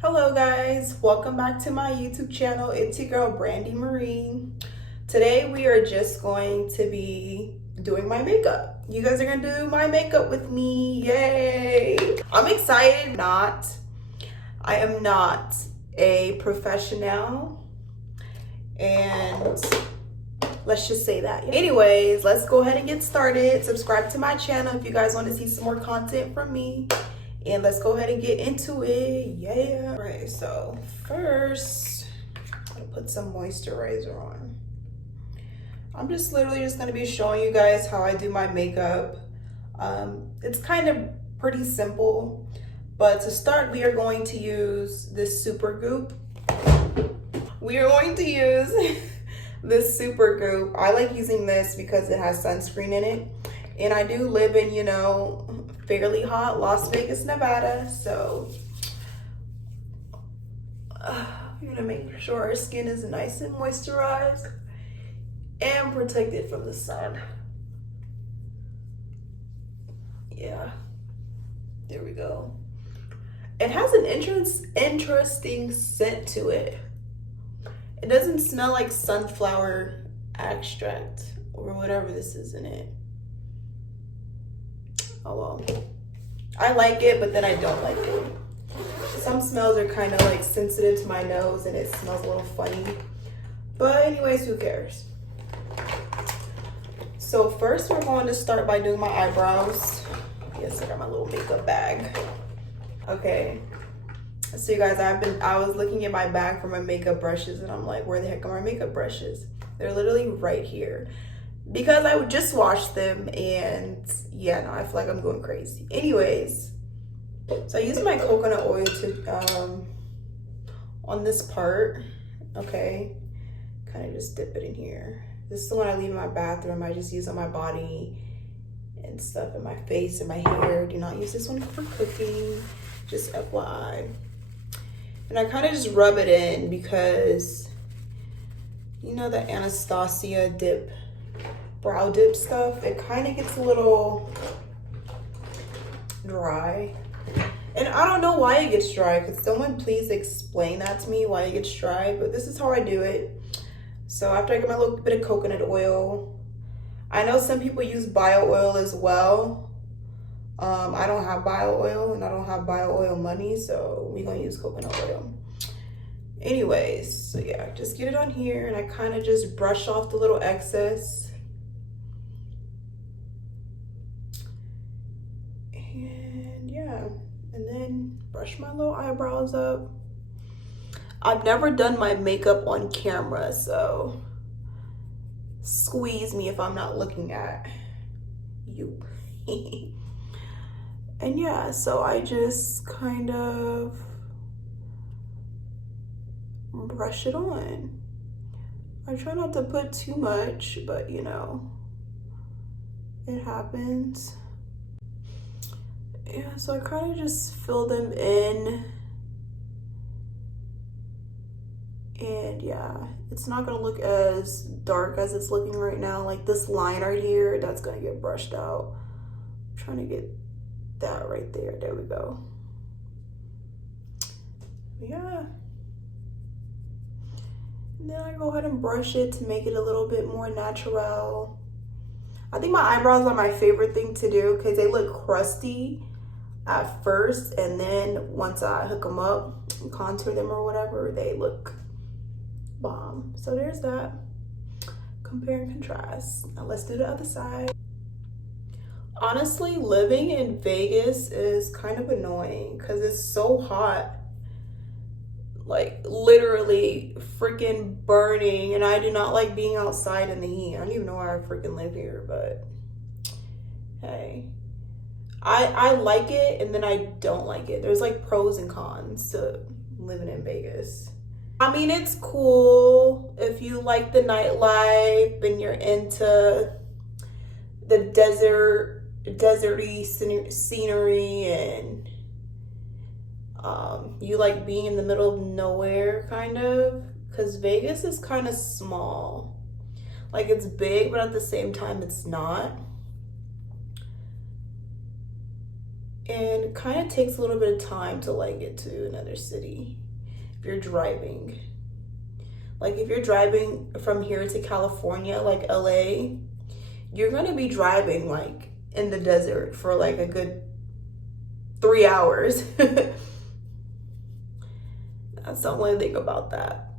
Hello guys, welcome back to my YouTube channel. It's your girl Brandy Marie. Today we are just going to be doing my makeup. You guys are gonna do my makeup with me, yay! I'm excited. I am not a professional, and let's just say that. Anyways, let's go ahead and get started. Subscribe to my channel if you guys want to see some more content from me. And let's go ahead and get into it. Yeah. Right, so first, I'm gonna put some moisturizer on. I'm just literally just gonna be showing you guys how I do my makeup. It's kind of pretty simple, but to start, we are going to use this Super Goop. We are going to use this Super Goop. I like using this because it has sunscreen in it. And I do live in, fairly hot Las Vegas, Nevada. So we're gonna make sure our skin is nice and moisturized and protected from the sun. Yeah, there we go. It has an interesting scent to it. It doesn't smell like sunflower extract or whatever this is in it. Oh well, I like it, but then I don't like it. Some smells are kind of like sensitive to my nose and it smells a little funny. But anyways, who cares? So first we're going to start by doing my eyebrows. Yes, I got my little makeup bag. Okay. So you guys, I was looking at my bag for my makeup brushes and I'm like, where the heck are my makeup brushes? They're literally right here. Because I would just wash them and yeah, no, I feel like I'm going crazy. Anyways, so I use my coconut oil to, on this part, okay, kind of just dip it in here. This is the one I leave in my bathroom. I just use on my body and stuff, in my face and my hair. Do not use this one for cooking, just FYI. And I kind of just rub it in because, you know, the Anastasia brow dip stuff, it kind of gets a little dry. And I don't know why it gets dry. Could someone please explain that to me, why it gets dry? But this is how I do it. So after I get my little bit of coconut oil, I know some people use bio oil as well. I don't have bio oil and I don't have bio oil money, so we're gonna use coconut oil. Anyways, so yeah, just get it on here and I kind of just brush off the little excess. And then brush my little eyebrows up. I've never done my makeup on camera, so squeeze me if I'm not looking at you. And yeah, so I just kind of brush it on. I try not to put too much, but you know, it happens. Yeah, so I kind of just fill them in. And yeah, it's not gonna look as dark as it's looking right now. Like this line right here, that's gonna get brushed out. I'm trying to get that right there. There we go. Yeah. And then I go ahead and brush it to make it a little bit more natural. I think my eyebrows are my favorite thing to do because they look crusty at first, and then once I hook them up and contour them or whatever, they look bomb. So there's that. Compare and contrast. Now let's do the other side. Honestly, living in Vegas is kind of annoying because it's so hot. Like literally freaking burning, and I do not like being outside in the heat. I don't even know why I freaking live here, but hey. I like it and then I don't like it. There's like pros and cons to living in Vegas. I mean, it's cool if you like the nightlife and you're into the deserty scenery and you like being in the middle of nowhere kind of, because Vegas is kind of small. Like it's big, but at the same time it's not. And it kind of takes a little bit of time to like get to another city if you're driving. Like if you're driving from here to California, like LA, you're gonna be driving like in the desert for like a good 3 hours. That's the only thing about that.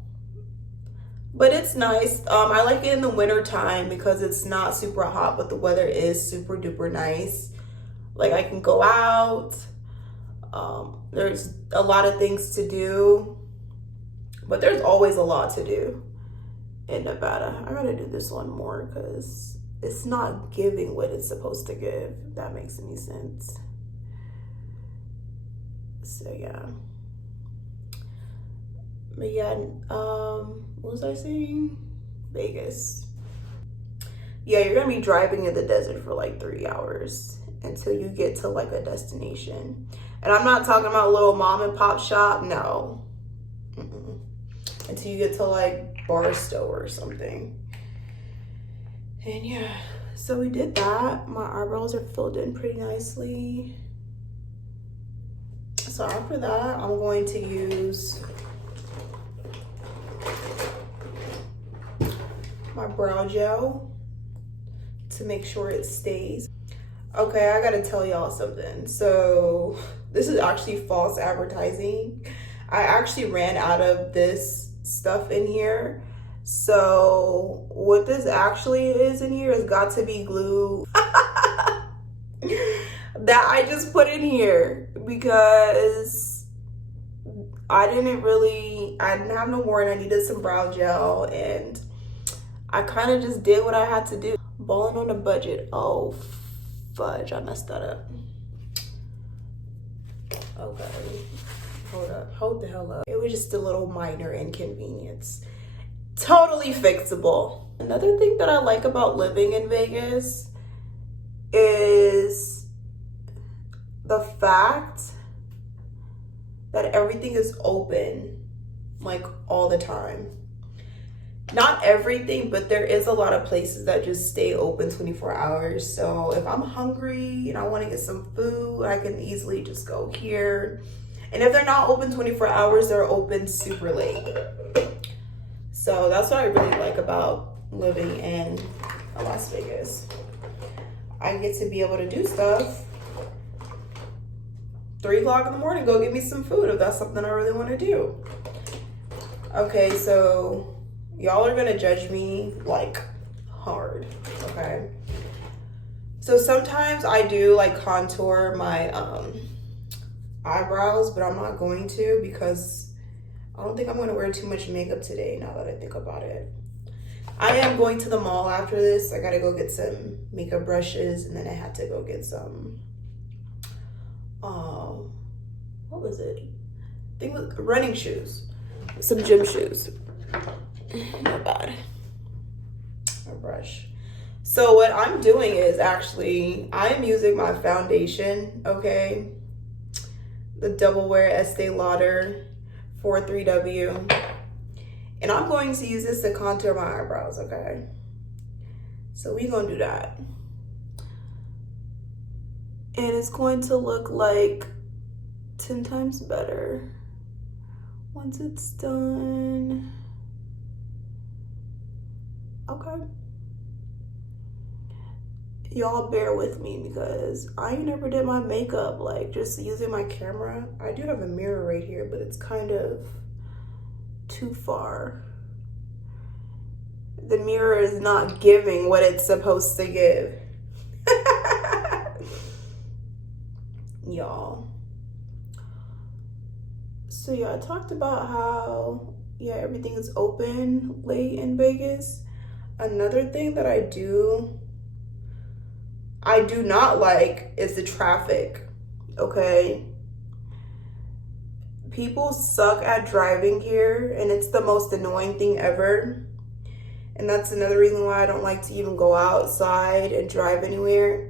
But it's nice. I like it in the winter time because it's not super hot, but the weather is super duper nice. Like I can go out. There's a lot of things to do, but there's always a lot to do in Nevada. I gotta do this one more because it's not giving what it's supposed to give, if that makes any sense. So yeah. But yeah, what was I saying? Vegas. Yeah, you're gonna be driving in the desert for like 3 hours until you get to like a destination. And I'm not talking about a little mom and pop shop, no. Until you get to like Barstow or something. And yeah, so we did that. My eyebrows are filled in pretty nicely. So after that, I'm going to use my brow gel to make sure it stays. Okay, I gotta tell y'all something. So this is actually false advertising. I actually ran out of this stuff in here. So what this actually is in here has got to be glue that I just put in here because I didn't have no more and I needed some brow gel, and I kind of just did what I had to do. Balling on a budget. Oh, fudge, I messed that up. Okay, hold the hell up. It was just a little minor inconvenience. Totally fixable. Another thing that I like about living in Vegas is the fact that everything is open like all the time. Not everything, but there is a lot of places that just stay open 24 hours. So if I'm hungry and I want to get some food, I can easily just go here. And if they're not open 24 hours, they're open super late. So that's what I really like about living in Las Vegas. I get to be able to do stuff 3 o'clock in the morning, go get me some food if that's something I really want to do. Okay, so y'all are gonna judge me like hard, okay? So sometimes I do like contour my eyebrows, but I'm not going to because I don't think I'm gonna wear too much makeup today now that I think about it. I am going to the mall after this. I gotta go get some makeup brushes, and then I had to go get some, what was it? I think it was running shoes, some gym shoes. Not bad. A brush. So what I'm doing is actually, I am using my foundation, okay? The Double Wear Estee Lauder 43W. And I'm going to use this to contour my eyebrows, okay? So we're gonna do that. And it's going to look like 10 times better once it's done. Okay. Y'all bear with me because I never did my makeup like just using my camera. I do have a mirror right here, but it's kind of too far. The mirror is not giving what it's supposed to give. Y'all. So yeah, I talked about how, yeah, everything is open late in Vegas. Another thing that I do not like is the traffic, okay? People suck at driving here, and it's the most annoying thing ever. And that's another reason why I don't like to even go outside and drive anywhere,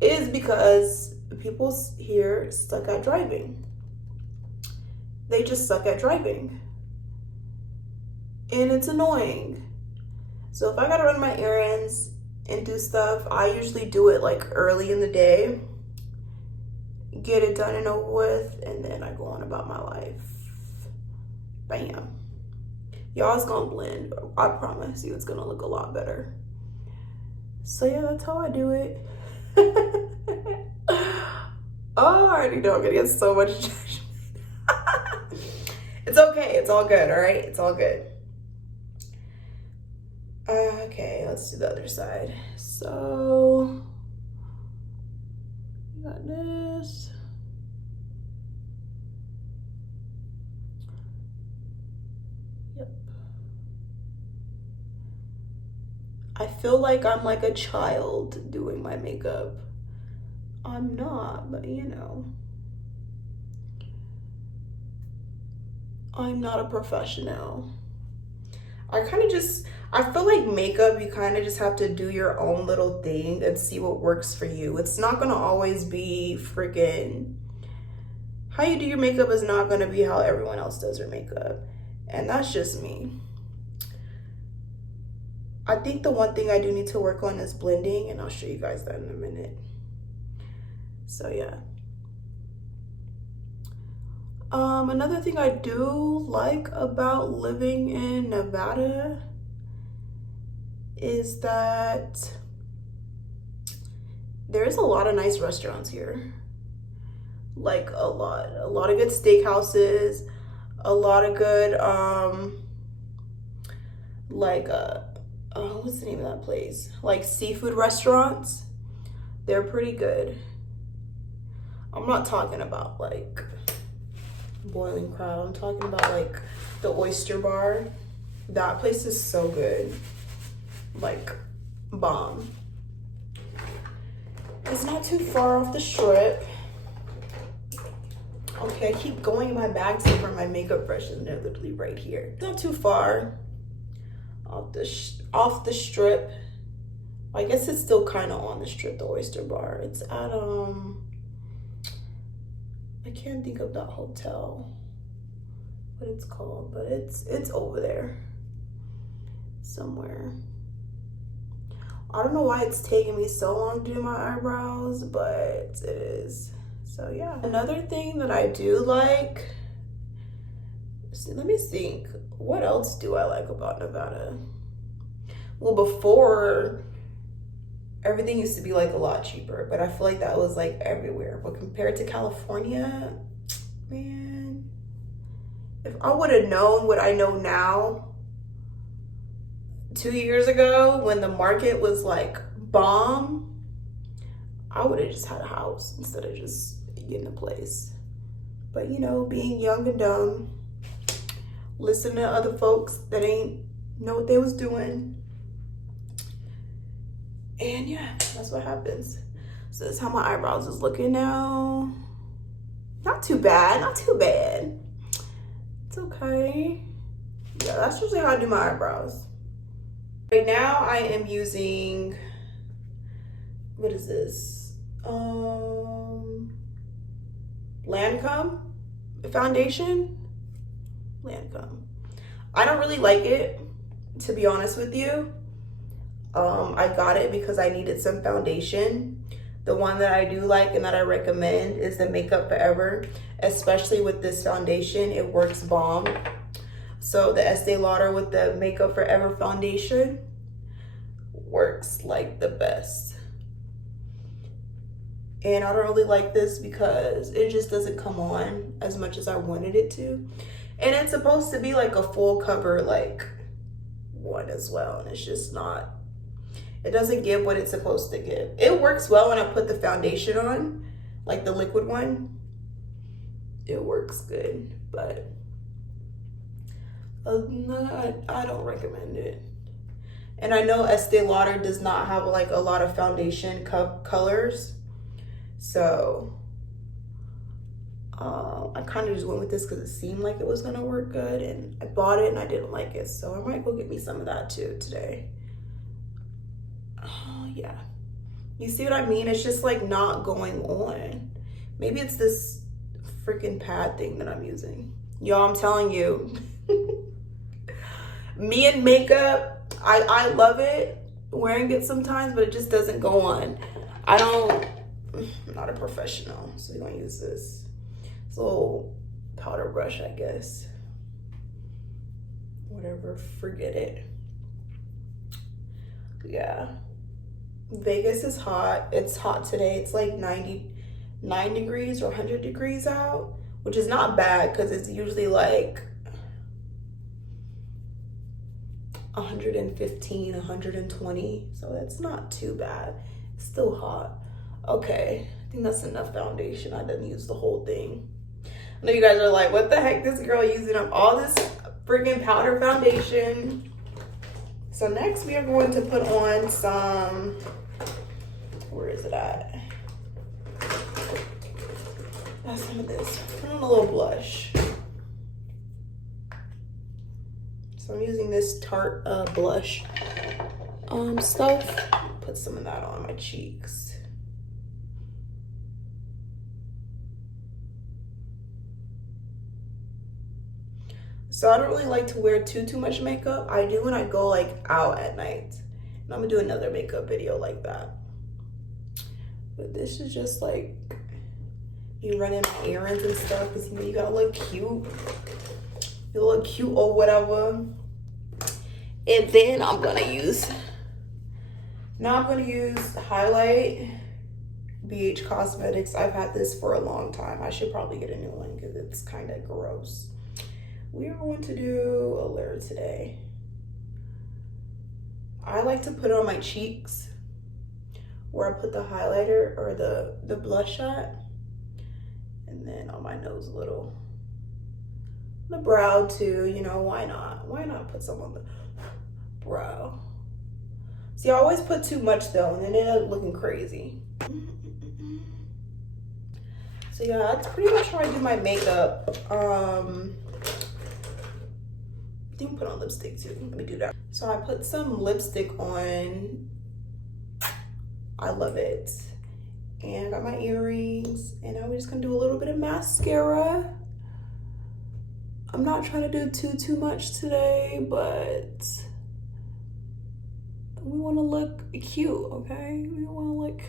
is because people here suck at driving. They just suck at driving. And it's annoying. So if I gotta run my errands and do stuff, I usually do it like early in the day get it done and over with, and then I go on about my life. Bam. Y'all, it's gonna blend. I promise you it's gonna look a lot better. So yeah, that's how I do it. Oh, I already know I'm gonna get so much judgment. It's okay, it's all good, all right? It's all good. Okay, let's do the other side. So, we got this. Yep. I feel like I'm like a child doing my makeup. I'm not, but you know. I'm not a professional. I feel like makeup, you kind of just have to do your own little thing and see what works for you. It's not gonna always be freaking, how you do your makeup is not gonna be how everyone else does their makeup. And that's just me. I think the one thing I do need to work on is blending, and I'll show you guys that in a minute. So yeah. Another thing I do like about living in Nevada is that there's a lot of nice restaurants here. Like a lot of good steakhouses, a lot of good, what's the name of that place? Like seafood restaurants. They're pretty good. I'm not talking about like Boiling Crowd. I'm talking about like the Oyster Bar. That place is so good. Like bomb. It's not too far off the Strip. Okay, I keep going in my bag so for my makeup brushes, and they're literally right here. It's not too far off the Strip. I guess it's still kind of on the Strip, the Oyster Bar. It's at I can't think of that hotel, what it's called, but it's over there somewhere. I don't know why it's taking me so long to do my eyebrows, but it is. So yeah. Another thing that I do like, let me think, what else do I like about Nevada? Well, before, everything used to be like a lot cheaper, but I feel like that was like everywhere. But compared to California, man, if I would have known what I know now 2 years ago when the market was like bomb, I would have just had a house instead of just getting a place. But you know, being young and dumb, listening to other folks that ain't know what they was doing. And yeah, that's what happens. So that's how my eyebrows is looking now. Not too bad, not too bad. It's okay. Yeah, that's usually how I do my eyebrows. Right now I am using, what is this? Lancome foundation. Lancome. I don't really like it, to be honest with you. I got it because I needed some foundation. The one that I do like and that I recommend is the Makeup Forever, especially with this foundation. It works bomb. So the Estee Lauder with the Makeup Forever foundation works like the best. And I don't really like this because it just doesn't come on as much as I wanted it to. And it's supposed to be like a full cover like one as well, and it's just not. It doesn't give what it's supposed to give. It works well when I put the foundation on, like the liquid one. It works good, but other than that, I don't recommend it. And I know Estee Lauder does not have like a lot of foundation colors. So I kind of just went with this because it seemed like it was gonna work good, and I bought it and I didn't like it. So I might go get me some of that too today. Yeah, you see what I mean? It's just like not going on. Maybe it's this freaking pad thing that I'm using. Y'all, I'm telling you, me and makeup, I love it, wearing it sometimes, but it just doesn't go on. I I'm not a professional, so we're gonna use this little powder brush, I guess. Whatever, forget it. Yeah. Vegas is hot. It's hot today. It's like 99 degrees or 100 degrees out, which is not bad because it's usually like 115, 120. So that's not too bad. It's still hot. Okay, I think that's enough foundation. I didn't use the whole thing. I know you guys are like, what the heck, this girl using up all this freaking powder foundation. So next we are going to put on some, where is it at? That's some of this. Put on a little blush. So I'm using this Tarte blush stuff. Put some of that on my cheeks. So I don't really like to wear too much makeup. I do when I go like out at night. And I'm gonna do another makeup video like that. But this is just like me running my errands and stuff, because you know you gotta look cute. You look cute or whatever. And then I'm gonna use highlight, BH Cosmetics. I've had this for a long time. I should probably get a new one because it's kind of gross. We are going to do a layer today. I like to put it on my cheeks where I put the highlighter or the blush at, and then on my nose a little. The brow too, you know, why not? Why not put some on the brow? See, I always put too much though, and then it ends up looking crazy. So yeah, that's pretty much how I do my makeup. I think put on lipstick too. Let me do that. So I put some lipstick on. I love it. And I got my earrings. And now we're just gonna do a little bit of mascara. I'm not trying to do too much today, but we wanna look cute, okay? We wanna look,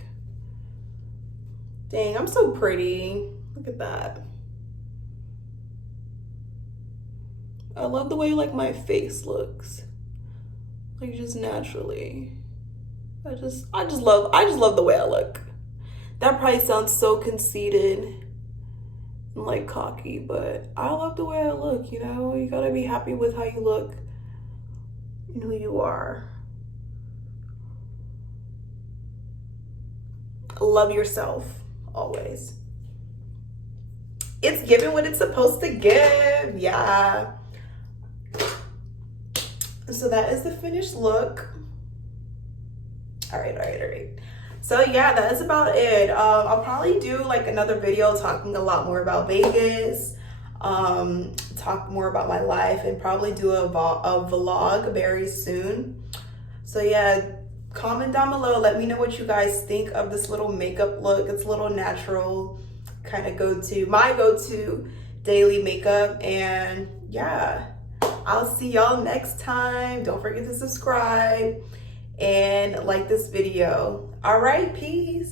dang, I'm so pretty. Look at that. I love the way like my face looks, like just naturally. I just love the way I look. That probably sounds so conceited and like cocky, but I love the way I look, you know? You gotta be happy with how you look and who you are. Love yourself, always. It's giving what it's supposed to give, yeah. So that is the finished look. All right. So yeah, that is about it. I'll probably do like another video talking a lot more about Vegas, talk more about my life, and probably do a vlog very soon. So yeah, comment down below. Let me know what you guys think of this little makeup look. It's a little natural, kind of my go-to daily makeup. And yeah, I'll see y'all next time. Don't forget to subscribe and like this video. All right, peace.